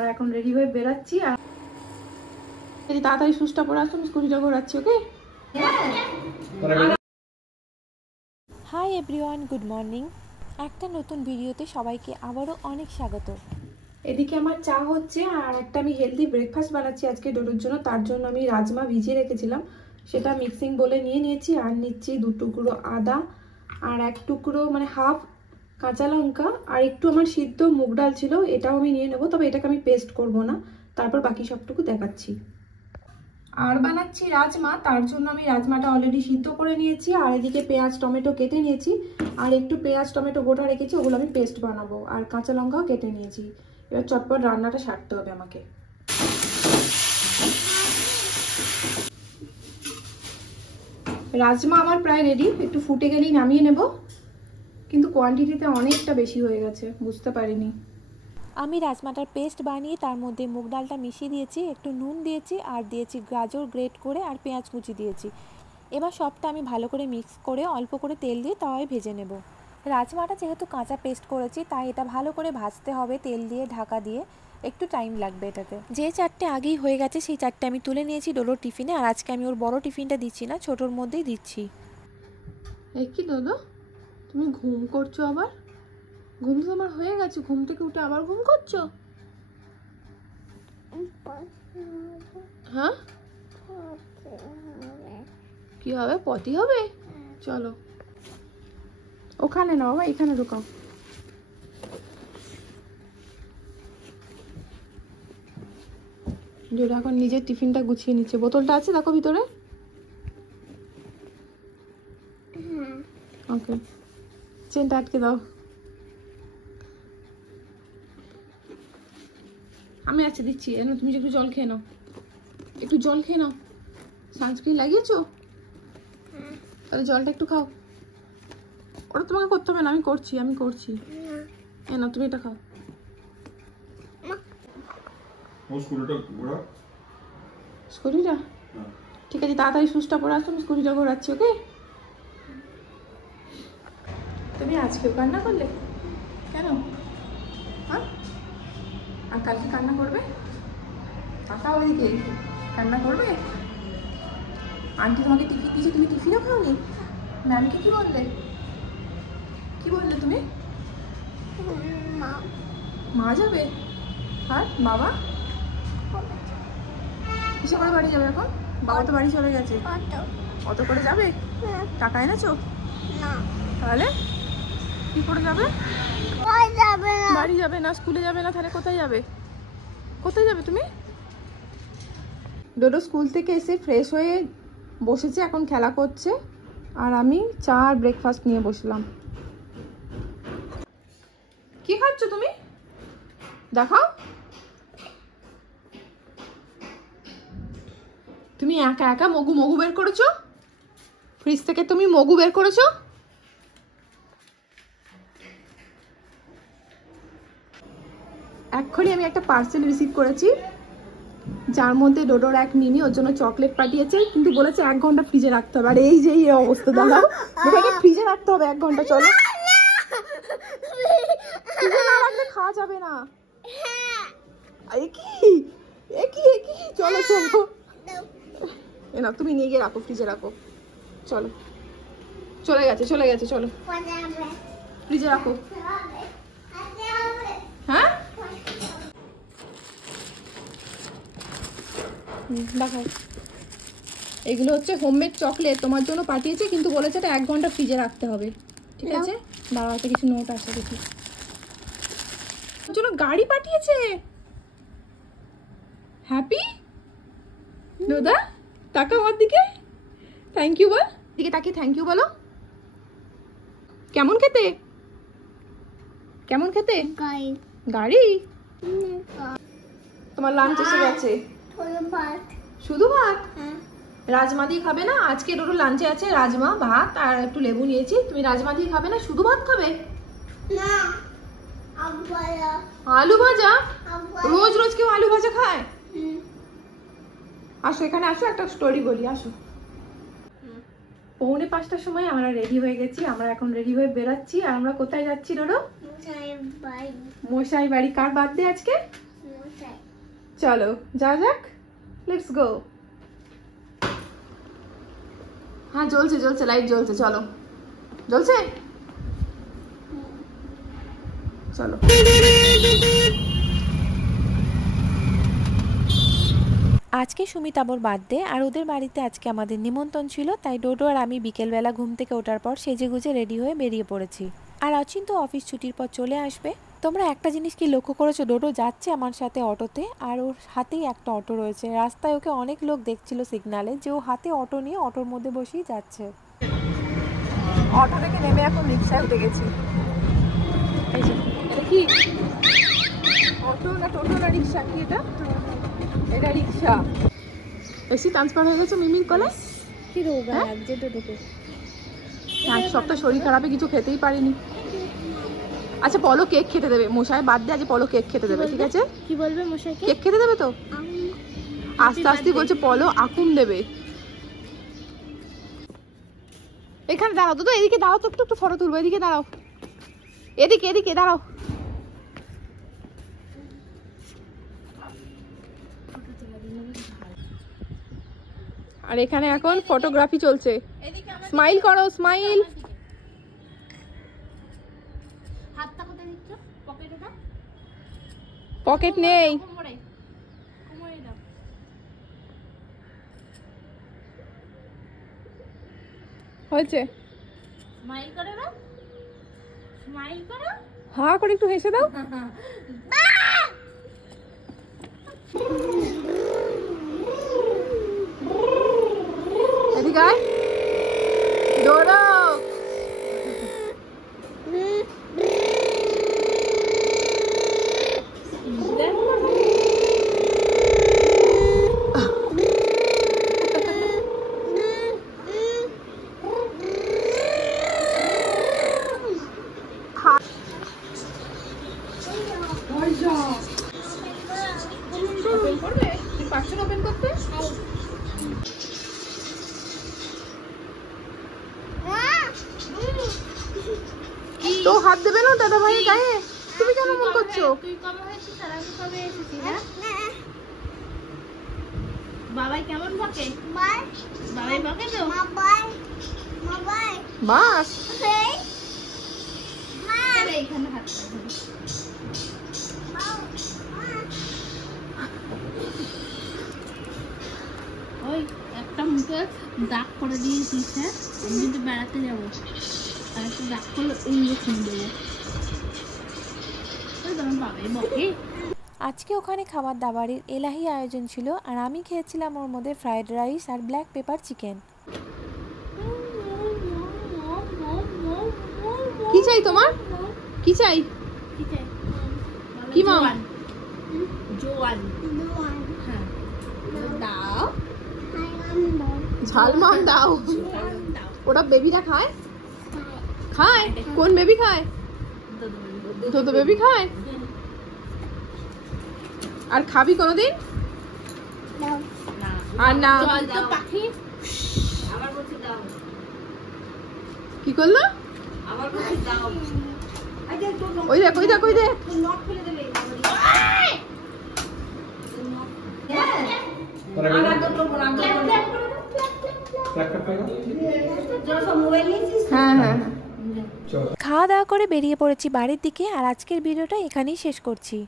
আমরা এখন রেডি হয়ে বেরাচ্ছি। আর তাড়াতাড়ি শুজটা পরে আসুন, স্কুটিটা ঘোরাচ্ছি। ওকে, হাই এভরিওয়ান, গুড মর্নিং। একটা নতুন ভিডিওতে সবাইকে আবারও অনেক স্বাগত। এদিকে আমার চা হচ্ছে আর একটা আমি হেলদি ব্রেকফাস্ট বানাচ্ছি আজকে ডোডোর জন্য। তার জন্য আমি রাজমা ভিজিয়ে রেখেছিলাম, সেটা মিক্সিং বলে নিয়ে নিয়েছি। আর নিচ্ছি 2 টুকরো আদা আর 1 টুকরো মানে হাফ কাঁচা লঙ্কা, আর একটু আমার সিদ্ধ মুগ ডাল ছিল, এটাও আমি নিয়ে নেবো। তবে এটাকে আমি পেস্ট করব না, তারপর বাকি সবটুকু দেখাচ্ছি। আর বানাচ্ছি রাজমা, তার জন্য আমি রাজমাটা অলরেডি সিদ্ধ করে নিয়েছি। আর এদিকে পেঁয়াজ টমেটো কেটে নিয়েছি, আর একটু পেঁয়াজ টমেটো গোটা রেখেছি, ওগুলো আমি পেস্ট বানাবো। আর কাঁচা লঙ্কাও কেটে নিয়েছি। এবার চটপট রান্নাটা সারতে হবে আমাকে। রাজমা আমার প্রায় রেডি, একটু ফুটে গেলেই নামিয়ে নেব। কিন্তু কোয়ান্টিটিতে অনেকটা বেশি হয়ে গেছে, বুঝতে পারিনি। আমি রাজমাটার পেস্ট বানিয়ে তার মধ্যে মুগ ডালটা মিশিয়ে দিয়েছি, একটু নুন দিয়েছি, আর দিয়েছি গাজর গ্রেট করে, আর পেঁয়াজ কুচি দিয়েছি। এবার সবটা আমি ভালো করে মিক্স করে অল্প করে তেল দিয়ে তাওয়ায় ভেজে নেব। রাজমাটা যেহেতু কাঁচা পেস্ট করেছি, তাই এটা ভালো করে ভাজতে হবে তেল দিয়ে, ঢাকা দিয়ে। একটু টাইম লাগবে এটাতে। যে চারটে আগেই হয়ে গেছে সেই চারটে আমি তুলে নিয়েছি ডোডোর টিফিনে। আর আজকে আমি ওর বড় টিফিনটা দিচ্ছি না, ছোটোর মধ্যেই দিচ্ছি। এই কি দাদা, তুমি ঘুম করছো আবার? ঘুম তো আমার হয়ে গেছে, ঘুম থেকে উঠে আবার ঘুম করছো? হ্যাঁ, কি হবে? পটি হবে? চলো ওখানে না বাবা, এখানে ঢুকাও। যেটা এখন নিজের টিফিনটা গুছিয়ে নিচ্ছে। বোতলটা আছে দেখো ভিতরে। ওকে, চেনটা আটকে দাও। আমি আচ্ছা দিচ্ছি, তুমি একটু জল খেয়ে নাও, একটু জল খেয়ে নাও। সানস্ক্রিন লাগিয়েছো? তাহলে জলটা একটু খাও। ওটা তোমাকে করতে হবে না, আমি করছি। না তুমি এটা খাও। স্কুটিটা ঠিক আছে, তাড়াতাড়ি শুজটা পরে আসো, আমি স্কুটিটা ঘোরাচ্ছি। ওকে, তুমি আজকেও কান্না করলে কেন? হ্যাঁ, আর কালকে কান্না করবে? কাকা ওইদিকে কান্না করবে? আন্টি তোমাকে টিফিন দিয়েছে, তুমি টিফিনও খাওনি? ম্যামকে কি বললে? তুমি? মা যাবে? আর বাবা কিসে করে বাড়ি যাবে এখন? বাবা তো বাড়ি চলে গেছে। অটো করে যাবে? টাকা এনেছো? তাহলে কি করে যাবে? বাড়ি যাবে না, স্কুলে যাবে না, তাহলে কোথায় যাবে? তুমি? ডোডো স্কুল থেকে এসে ফ্রেশ হয়ে বসেছে, এখন খেলা করছে। আর আমি চা আর ব্রেকফাস্ট নিয়ে বসলাম। কি খাচ্ছ তুমি? দেখাও। তুমি একা একা মগু বের করেছো ফ্রিজ থেকে? তুমি মগু বের করেছো? এক্ষুনি আমি একটা পার্সেল রিসিভ করেছি, যার মধ্যে ডোডোর এক মিনি ওর জন্য চকলেট পাঠিয়েছে, কিন্তু বলেছে 1 ঘন্টা ফ্রিজে রাখতে হবে। আর এই যে এই অবস্থা, দাঁড়াও, এটাকে ফ্রিজে রাখতে হবে 1 ঘন্টা। চলো, ফ্রিজে না রাখলে খাওয়া যাবে না। চলো না, তুমি নিয়ে গিয়ে রাখো, ফ্রিজে রাখো। চলো, চলে গেছে, চলো ফ্রিজে রাখো। হ্যাঁ, দেখাও। এগুলো হচ্ছে হোমমেড চকলেট, তোমার জন্য পাঠিয়েছে, কিন্তু বলেছে এটা 1 ঘন্টা ফ্রিজে রাখতে হবে। ঠিক আছে, দাঁড়াও, কিছু নোট আসে দেখি। ওর জন্য গাড়ি পাঠিয়েছে। হ্যাপি দাদা, টাকা আমার দিকে থ্যাংক ইউ বল। দিকে তাকিয়ে থ্যাংক ইউ বলো। কেমন খেতে? গাড়ি। তোমার লাঞ্চ এসে গেছে। শুধু ভাত? রাজমা দিয়ে খাবে না? আজকে ডোডো লাঞ্চে আছে রাজমা ভাত আর একটু লেবু নিয়েছি। তুমি রাজমা দিয়ে খাবে না, শুধু ভাত খাবে? না, আলু ভাজা। রোজ রোজ কেউ আলু ভাজা খায়? আসো এখানে, আসো, একটা স্টোরি বলি, আসো। 4:45টার সময় আমরা রেডি হয়ে গেছি। আমরা এখন রেডি হয়ে বেরাচ্ছি। আর আমরা কোথায় যাচ্ছি ডোডো? মশাই বাড়ি। কার বার্থডে আজকে? চলো যা যাক, লেটস গো। হ্যাঁ জ্বলছে জ্বলছে, লাইট জ্বলছে, চলো। জ্বলছে, চলো। আজকে সুমিতাবর বার্থডে, আর ওদের বাড়িতে আজকে আমাদের নিমন্ত্রণ ছিল, তাই ডোডো আর আমি বিকেলবেলা ঘুম থেকে ওঠার পর সেজেগুজে রেডি হয়ে বেরিয়ে পড়েছি। আর অচিন্ত অফিস ছুটির পর চলে আসবে। তোমরা একটা জিনিস কি লক্ষ্য করেছো, ডোডো যাচ্ছে আমার সাথে অটোতে, আর ওর হাতেই একটা অটো রয়েছে। রাস্তায় ওকে অনেক লোক দেখছিল সিগনালে, যে ও হাতে অটো নিয়ে অটোর মধ্যে বসেই যাচ্ছে। অটো থেকে নেমে এখন রিক্সায় উঠে গেছি। এই যে এটা কি অটো না টোটো না রিক্সা, কি এটা? এটা রিক্সা। এসি ট্রান্সফার হয়ে গেছে মিমির কোলে। কি রোগা লাগছে ডোডোকে। এক সপ্তাহ শরীর খারাপে কিছু খেতেই পারিনি। আচ্ছা পলো কেক খেতে দেবে, মশাই বাদ দিয়ে আজ পলো কেক খেতে দেবে, ঠিক আছে? কি বলবে মশাইকে? কেক খেতে দেবে তো? আস্তে আস্তে বলছে পলো আকুম দেবে। এখানে দাঁড়াও তো, এদিকে দাঁড়াও তো, একটু একটু ফটো তুলবো, এদিকে দাঁড়াও, এদিকে এদিকে দাঁড়াও। আর এখানে এখন ফটোগ্রাফি চলছে। স্মাইল করো, স্মাইল। পকেট নেই। হয়েছে, স্মাইল করো না, স্মাইল করো। হা করে একটু হেসে দাও। এদিকে আয় ডোডো। তো হাত দেবে না দাদা ভাই গায়ে, তুমি কেন মন করছো? তুই কবে হয়েছিস আর আমি কবে এসেছি না? বাবাই কেমন বকে? বাবাই বকে তো? বাস এইখানে হাত ওই একটা মুখে দাগ করে দিয়েছিস। হ্যাঁ আমি কিন্তু বেড়াতে যাবো, আর একটা দাগ করলে ইঞ্জেকশন দেবো। বাবাই বকে। আজকে ওখানে খাবার দাবারের এলাহি আয়োজন ছিল, আর আমি খেয়েছিলাম ওর মধ্যে ফ্রাইড রাইস আর ব্ল্যাক পেপার চিকেন। কি চাই তোমার? কি চাই? কি মাম? জোয়ান। হ্যাঁ দাও, ঝাল মাম দাও। ওটা বেবিটা খায়? খায়? কোন বেবি খায়? তো বেবি খায়। আর খাবি কোনোদিন? আর না পাখি কি করলো? ওই দেখ ওই দেখ ওই দেখ। হ্যাঁ হ্যাঁ। খাওয়া দাওয়া করে বেরিয়ে পড়েছি বাড়ির দিকে, আর আজকের ভিডিওটা এখানেই শেষ করছি।